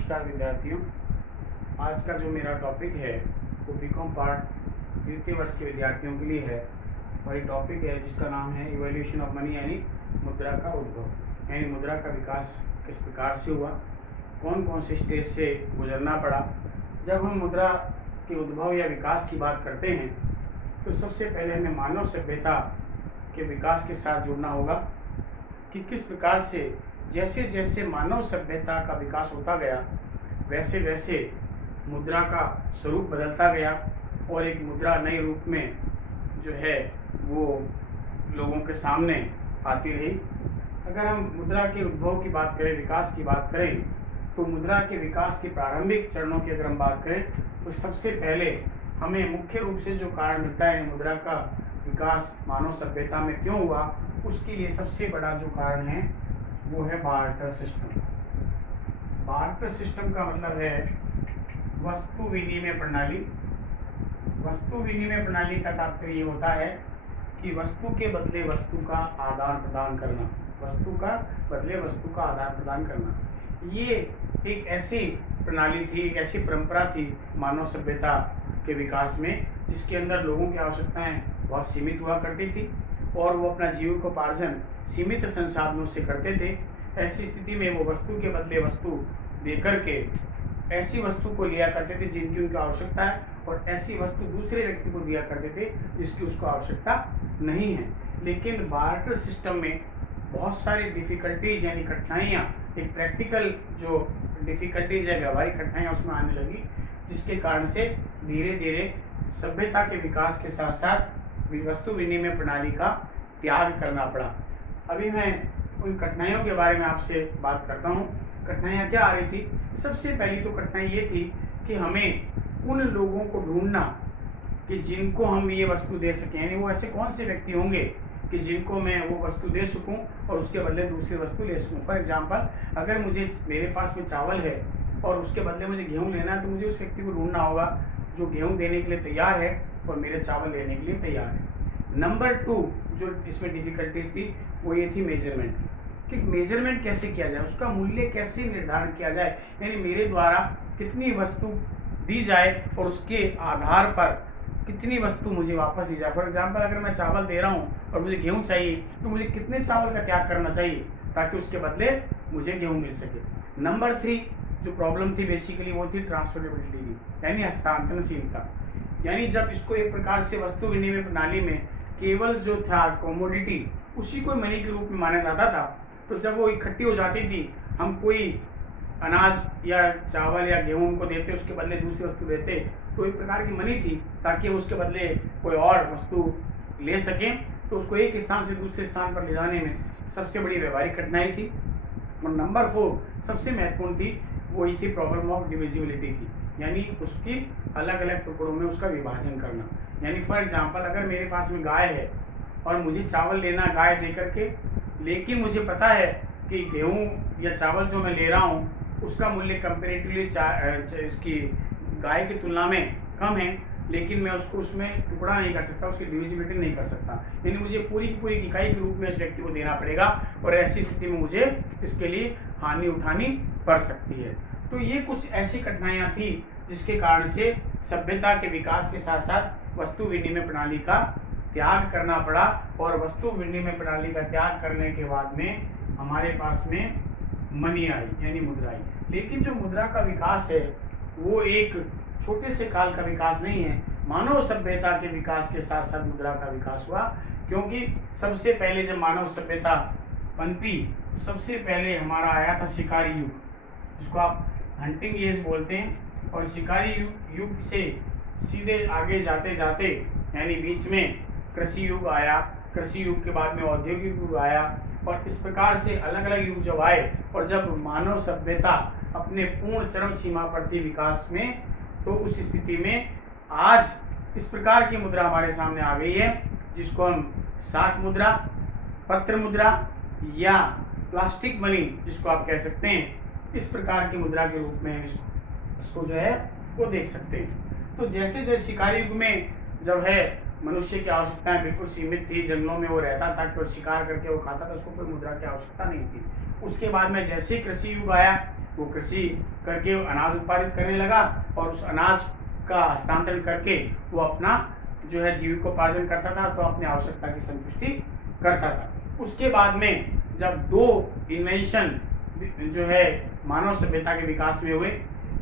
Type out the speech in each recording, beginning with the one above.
नमस्कार विद्यार्थियों। आज का जो मेरा टॉपिक है वो बीकॉम पार्ट द्वितीय वर्ष के विद्यार्थियों के लिए है और ये टॉपिक है जिसका नाम है इवोल्यूशन ऑफ मनी, यानी मुद्रा का उद्भव, यानी मुद्रा का विकास किस प्रकार से हुआ, कौन कौन से स्टेज से गुजरना पड़ा। जब हम मुद्रा के उद्भव या विकास की बात करते हैं तो सबसे पहले हमें मानव सभ्यता के विकास के साथ जुड़ना होगा कि किस प्रकार से जैसे जैसे मानव सभ्यता का विकास होता गया वैसे वैसे मुद्रा का स्वरूप बदलता गया और एक मुद्रा नए रूप में जो है वो लोगों के सामने आती रही। अगर हम मुद्रा के उद्भव की बात करें, विकास की बात करें, तो मुद्रा के विकास के प्रारंभिक चरणों की अगर हम बात करें तो सबसे पहले हमें मुख्य रूप से जो कारण मिलता है मुद्रा का विकास मानव सभ्यता में क्यों हुआ, उसके लिए सबसे बड़ा जो कारण है वो है बार्टर सिस्टम। बार्टर सिस्टम का मतलब है वस्तु विनिमय प्रणाली। वस्तु विनिमय प्रणाली का तात्पर्य ये होता है कि वस्तु के बदले वस्तु का आदान प्रदान करना, वस्तु का बदले वस्तु का आदान प्रदान करना। ये एक ऐसी प्रणाली थी, एक ऐसी परंपरा थी मानव सभ्यता के विकास में जिसके अंदर लोगों की आवश्यकताएं बहुत सीमित हुआ करती थी और वो अपना जीविकोपार्जन सीमित संसाधनों से करते थे। ऐसी स्थिति में वो वस्तु के बदले वस्तु देकर के ऐसी वस्तु को लिया करते थे जिनकी उनको आवश्यकता है और ऐसी वस्तु दूसरे व्यक्ति को दिया करते थे जिसकी उसको आवश्यकता नहीं है। लेकिन बार्टर सिस्टम में बहुत सारी डिफ़िकल्टीज यानी कठिनाइयाँ, एक प्रैक्टिकल जो डिफ़िकल्टीज है, व्यावहारिक कठिनाइयाँ उसमें आने लगी, जिसके कारण से धीरे धीरे सभ्यता के विकास के साथ साथ वस्तु विनिमय प्रणाली का त्याग करना पड़ा। अभी मैं उन कठिनाइयों के बारे में आपसे बात करता हूँ। कठिनाइयाँ क्या आ रही थी? सबसे पहली तो कठिनाई ये थी कि हमें उन लोगों को ढूंढना कि जिनको हम ये वस्तु दे सकें, यानी वो ऐसे कौन से व्यक्ति होंगे कि जिनको मैं वो वस्तु दे सकूं और उसके बदले दूसरी वस्तु ले सकूं। फॉर एग्जांपल, अगर मेरे पास में चावल है और उसके बदले मुझे गेहूँ लेना है तो मुझे उस व्यक्ति को ढूंढना होगा जो गेहूँ देने के लिए तैयार है और मेरे चावल लेने के लिए तैयार है। नंबर 2 जो इसमें डिफ़िकल्टीज थी वो ये थी मेजरमेंट की, कि मेजरमेंट कैसे किया जाए, उसका मूल्य कैसे निर्धारण किया जाए, यानी मेरे द्वारा कितनी वस्तु दी जाए और उसके आधार पर कितनी वस्तु मुझे वापस दी जाए। फॉर एग्जांपल, अगर मैं चावल दे रहा हूँ और मुझे गेहूँ चाहिए तो मुझे कितने चावल का त्याग करना चाहिए ताकि उसके बदले मुझे गेहूँ मिल सके। नंबर 3 जो प्रॉब्लम थी बेसिकली वो थी ट्रांसफरेबिलिटी की, यानी हस्तांतरणशीलता। यानी जब इसको एक प्रकार से वस्तु विनिमय प्रणाली में केवल जो था कमोडिटी उसी को मनी के रूप में माना जाता था, तो जब वो इकट्ठी हो जाती थी, हम कोई अनाज या चावल या गेहूं उनको देते, उसके बदले दूसरी वस्तु देते, तो एक प्रकार की मनी थी ताकि उसके बदले कोई और वस्तु ले सकें। तो उसको एक स्थान से दूसरे स्थान पर ले जाने में सबसे बड़ी व्यवहारिक कठिनाई थी। और नंबर 4 सबसे महत्वपूर्ण थी, वही थी प्रॉब्लम ऑफ डिविजिबिलिटी की, यानी उसकी अलग अलग टुकड़ों में उसका विभाजन करना। यानी फॉर एग्जांपल, अगर मेरे पास में गाय है और मुझे चावल लेना गाय दे करके, लेकिन मुझे पता है कि गेहूँ या चावल जो मैं ले रहा हूँ उसका मूल्य कंपेरेटिवली इसकी गाय की तुलना में कम है, लेकिन मैं उसको उसमें टुकड़ा नहीं कर सकता, उसकी डिविजिबिलिटी नहीं कर सकता, यानी मुझे पूरी की पूरी इकाई के रूप में इस व्यक्ति को देना पड़ेगा और ऐसी स्थिति में मुझे इसके लिए हानि उठानी पड़ सकती है। तो ये कुछ ऐसी कठिनाइयाँ थी जिसके कारण से सभ्यता के विकास के साथ साथ वस्तु विनिमय प्रणाली का त्याग करना पड़ा और वस्तु विनिमय प्रणाली का त्याग करने के बाद में हमारे पास में मनी आई, यानी मुद्रा आई। लेकिन जो मुद्रा का विकास है वो एक छोटे से काल का विकास नहीं है, मानव सभ्यता के विकास के साथ साथ मुद्रा का विकास हुआ। क्योंकि सबसे पहले जब मानव सभ्यता पनपी, सबसे पहले हमारा आया था शिकारी युग, जिसको आप हंटिंग एज बोलते हैं, और शिकारी युग से सीधे आगे जाते जाते यानी बीच में कृषि युग आया, कृषि युग के बाद में औद्योगिक युग आया, और इस प्रकार से अलग अलग युग जब आए और जब मानव सभ्यता अपने पूर्ण चरम सीमा पर थी विकास में, तो उस स्थिति में आज इस प्रकार की मुद्रा हमारे सामने आ गई है जिसको हम शाक मुद्रा, पत्र मुद्रा या प्लास्टिक मनी जिसको आप कह सकते हैं, इस प्रकार की मुद्रा के रूप में इसको जो है वो देख सकते हैं। तो जैसे जैसे शिकारी युग में जब है मनुष्य की आवश्यकताएं बिल्कुल सीमित थी, जंगलों में वो रहता था, केवल शिकार करके वो खाता था, उसको कोई मुद्रा की आवश्यकता नहीं थी। उसके बाद में जैसे कृषि युग आया वो कृषि करके अनाज उत्पादित करने लगा और उस अनाज का हस्तांतरण करके वो अपना जो है जीविकोपार्जन करता था, तो अपनी आवश्यकता की संतुष्टि करता था। उसके बाद में जब दो इन्वेंशन जो है मानव सभ्यता के विकास में हुए,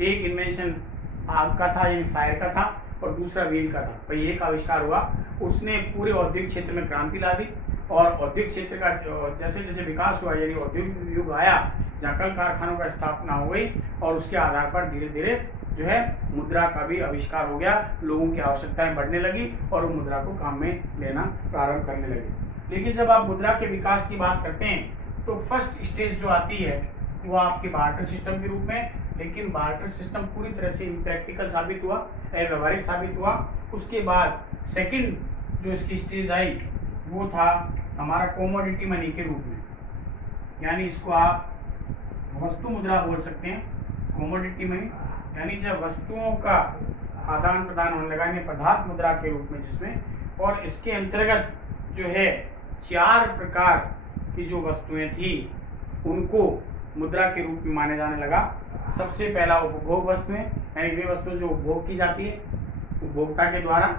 एक इन्वेंशन आग का था यानी फायर का था और दूसरा व्हील का था, पहिए का आविष्कार हुआ। उसने पूरे औद्योगिक क्षेत्र में क्रांति ला दी और औद्योगिक क्षेत्र का जैसे जैसे विकास हुआ यानी औद्योगिक युग आया जहाँ कल कारखानों का स्थापना हो गई और उसके आधार पर धीरे धीरे जो है मुद्रा का भी आविष्कार हो गया, लोगों की आवश्यकताएं बढ़ने लगी और वो मुद्रा को काम में लेना प्रारंभ करने लगे। लेकिन जब आप मुद्रा के विकास की बात करते हैं तो फर्स्ट स्टेज जो आती है वो आपके बार्टर सिस्टम के रूप में, लेकिन बार्टर सिस्टम पूरी तरह से इम्प्रैक्टिकल साबित हुआ, अव्यवहारिक साबित हुआ। उसके बाद सेकंड जो इसकी स्टेज आई वो था हमारा कमोडिटी मनी के रूप में, यानी इसको आप वस्तु मुद्रा बोल सकते हैं। कमोडिटी मनी यानी जब वस्तुओं का आदान प्रदान होने लगा यानी पदार्थ मुद्रा के रूप में, जिसमें और इसके अंतर्गत जो है 4 प्रकार की जो वस्तुएं थी उनको मुद्रा के रूप में माने जाने लगा। सबसे पहला उपभोग वस्तुएं यानी वे वस्तुएं जो उपभोग की जाती है उपभोक्ता के द्वारा,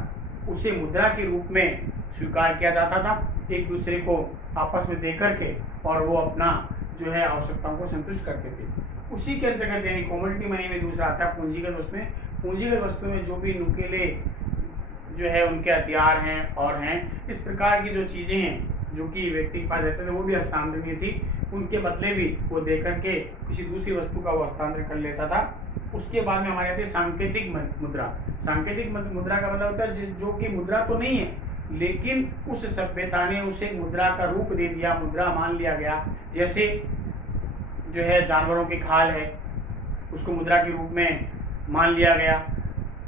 उसे मुद्रा के रूप में स्वीकार किया जाता था एक दूसरे को आपस में दे करके, और वो अपना जो है आवश्यकताओं को संतुष्ट करते थे। उसी के अंतर्गत यानी कमोडिटी मनी में दूसरा आता है पूंजीगत वस्तुएं। पूंजीगत वस्तु में जो भी नुकीले जो है उनके हथियार हैं और हैं, इस प्रकार की जो चीज़ें हैं जो कि व्यक्ति के पास रहते थे वो भी हस्तांतरणीय थी, उनके बदले भी वो दे करके किसी दूसरी वस्तु का वो हस्तांतरण कर लेता था। उसके बाद में हमारे आती है सांकेतिक मुद्रा। सांकेतिक मुद्रा का मतलब होता है जो कि मुद्रा तो नहीं है लेकिन उस सभ्यता ने उसे मुद्रा का रूप दे दिया, मुद्रा मान लिया गया। जैसे जो है जानवरों की खाल है उसको मुद्रा के रूप में मान लिया गया,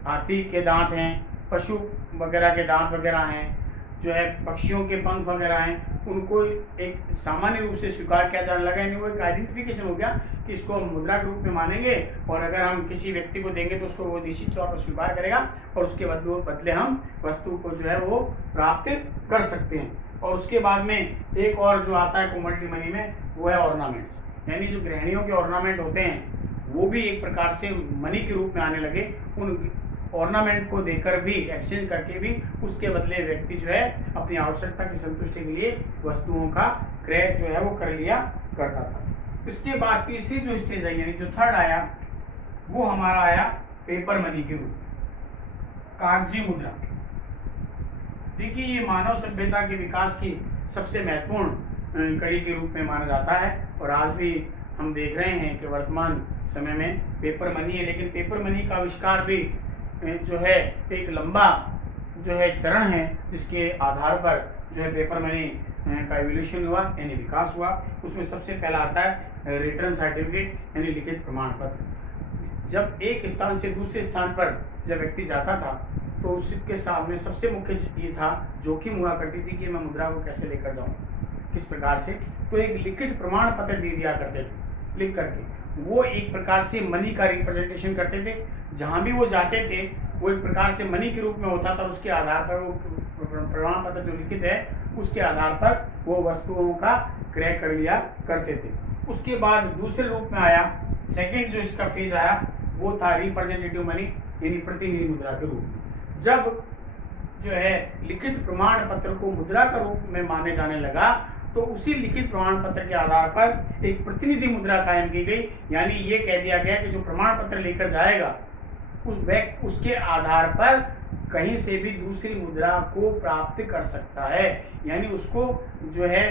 हाथी के दांत हैं, पशु वगैरह के दांत वगैरह हैं, जो है पक्षियों के पंख वगैरह हैं, उनको एक सामान्य रूप से स्वीकार किया जाने लगा। यानी वो एक आइडेंटिफिकेशन हो गया कि इसको हम मुद्रा के रूप में मानेंगे और अगर हम किसी व्यक्ति को देंगे तो उसको वो निश्चित तौर पर स्वीकार करेगा और उसके बदले हम वस्तु को जो है वो प्राप्त कर सकते हैं। और उसके बाद में एक और जो आता है कमोडिटी मनी में वो है ऑर्नामेंट्स, यानी जो गृहिणियों के ऑर्नामेंट होते हैं वो भी एक प्रकार से मनी के रूप में आने लगे। उन ऑर्नामेंट को देकर भी एक्सचेंज करके भी उसके बदले व्यक्ति जो है अपनी आवश्यकता की संतुष्टि के लिए वस्तुओं का क्रय जो है वो कर लिया करता था। इसके बाद तीसरी जो स्टेज आई यानी जो थर्ड आया वो हमारा आया पेपर मनी के रूप में, कागजी मुद्रा। देखिए ये मानव सभ्यता के विकास की सबसे महत्वपूर्ण कड़ी के रूप में माना जाता है और आज भी हम देख रहे हैं कि वर्तमान समय में पेपर मनी है, लेकिन पेपर मनी का आविष्कार भी जो है एक लंबा जो है चरण है जिसके आधार पर जो है पेपर मनी का एवोल्यूशन हुआ यानी विकास हुआ। उसमें सबसे पहला आता है रिटर्न सर्टिफिकेट यानी लिखित प्रमाण पत्र। जब एक स्थान से दूसरे स्थान पर जब व्यक्ति जाता था तो उसके सामने सबसे मुख्य ये था जोखिम हुआ करती थी कि मैं मुद्रा को कैसे लेकर जाऊँ, किस प्रकार से, तो एक लिखित प्रमाण पत्र दे दिया करते थे लिख करके। वो एक प्रकार से मनी का रिप्रेजेंटेशन करते थे, जहाँ भी वो जाते थे वो एक प्रकार से मनी के रूप में होता था। उसके आधार पर वो प्रमाण पत्र जो लिखित है उसके आधार पर वो वस्तुओं का क्रय कर लिया करते थे। उसके बाद दूसरे रूप में आया सेकंड जो इसका फेज आया वो था रिप्रेजेंटेटिव मनी यानी प्रतिनिधि मुद्रा के रूप में। जब जो है लिखित प्रमाण पत्र को मुद्रा का रूप में माने जाने लगा तो उसी लिखित प्रमाण पत्र के आधार पर एक प्रतिनिधि मुद्रा कायम की गई, यानी ये कह दिया गया कि जो प्रमाण पत्र लेकर जाएगा उसके आधार पर कहीं से भी दूसरी मुद्रा को प्राप्त कर सकता है। यानी उसको जो है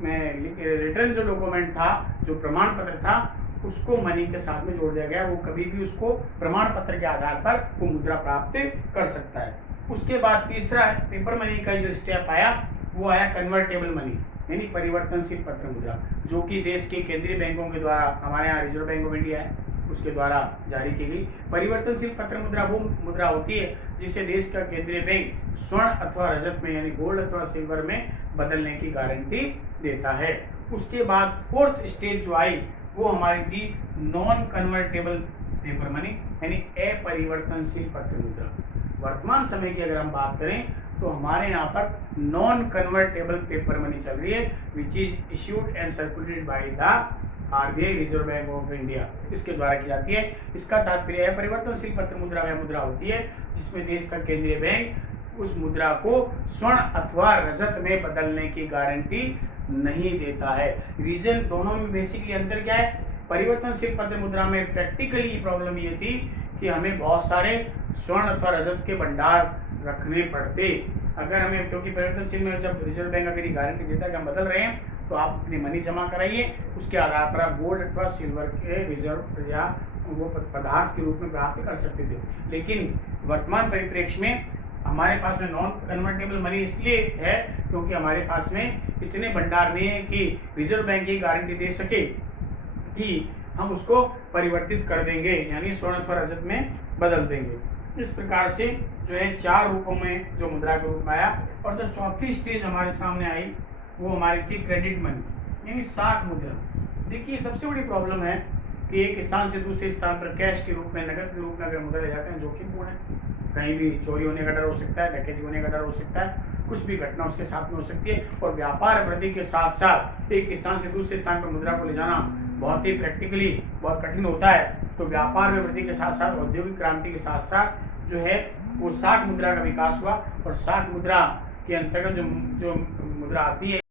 रिटर्न जो डॉक्यूमेंट था, जो प्रमाण पत्र था, उसको मनी के साथ में जोड़ दिया गया। वो कभी भी उसको प्रमाण पत्र के आधार पर वो मुद्रा प्राप्त कर सकता है। उसके बाद तीसरा है पेपर मनी का जो स्टेप आया वो आया कन्वर्टेबल मनी यानी परिवर्तनशील पत्र मुद्रा, जो कि देश के केंद्रीय बैंकों के द्वारा, हमारे यहाँ रिजर्व बैंक ऑफ इंडिया है उसके द्वारा जारी की गई। परिवर्तनशील पत्र मुद्रा वो मुद्रा होती है जिसे देश का केंद्रीय बैंक स्वर्ण अथवा रजत में यानी गोल्ड अथवा सिल्वर में बदलने की गारंटी देता है। उसके बाद फोर्थ स्टेज जो आई वो हमारी थी नॉन कन्वर्टेबल पेपर मनी यानी अपरिवर्तनशील पत्र मुद्रा। वर्तमान समय की अगर हम बात करें तो हमारे यहाँ पर नॉन कन्वर्टेबल पेपर मनी चल रही है which is issued and circulated by the RBI reserve bank of India इसके द्वारा की जाती है। इसका तात्पर्य है परिवर्तनशील पत्र मुद्रा वह मुद्रा होती है जिसमें देश का केंद्रीय बैंक उस मुद्रा को स्वर्ण अथवा रजत में बदलने की गारंटी नहीं देता है। रीजन दोनों में बेसिकली अंतर क्या है? परिवर्तनशील पत्र मुद्रा में प्रैक्टिकली प्रॉब्लम ये थी कि हमें बहुत सारे स्वर्ण अथवा रजत के भंडार रखने पड़ते। अगर हमें, क्योंकि परिवर्तनशील में जब रिजर्व बैंक अगर ये गारंटी देता है कि हम बदल रहे हैं तो आप अपनी मनी जमा कराइए, उसके आधार पर आप गोल्ड अथवा सिल्वर के रिजर्व या वो पदार्थ के रूप में प्राप्त कर सकते थे। लेकिन वर्तमान परिप्रेक्ष्य में हमारे पास में नॉन कन्वर्टेबल मनी इसलिए है क्योंकि हमारे पास में इतने भंडार नहीं है कि रिजर्व बैंक की गारंटी दे सके कि हम उसको परिवर्तित कर देंगे, यानी स्वर्ण अथवा रजत में बदल देंगे। इस प्रकार से जो है 4 रूपों में जो मुद्रा के रूप में आया। और जो चौथी स्टेज हमारे सामने आई वो हमारी थी क्रेडिट मनी, यानी साख मुद्रा। देखिए सबसे बड़ी प्रॉब्लम है कि एक स्थान से दूसरे स्थान पर कैश के रूप में, नकद के रूप में अगर मुद्रा ले जाते हैं जोखिमपूर्ण है। कहीं भी चोरी होने का डर हो सकता है, डकैती होने का डर हो सकता है, कुछ भी घटना उसके साथ में हो सकती है। और व्यापार वृद्धि के साथ साथ एक स्थान से दूसरे स्थान पर मुद्रा को ले जाना बहुत ही प्रैक्टिकली बहुत कठिन होता है। तो व्यापार में वृद्धि के साथ साथ औद्योगिक क्रांति के साथ साथ जो है वो साख मुद्रा का विकास हुआ। और साख मुद्रा के अंतर्गत जो मुद्रा आती है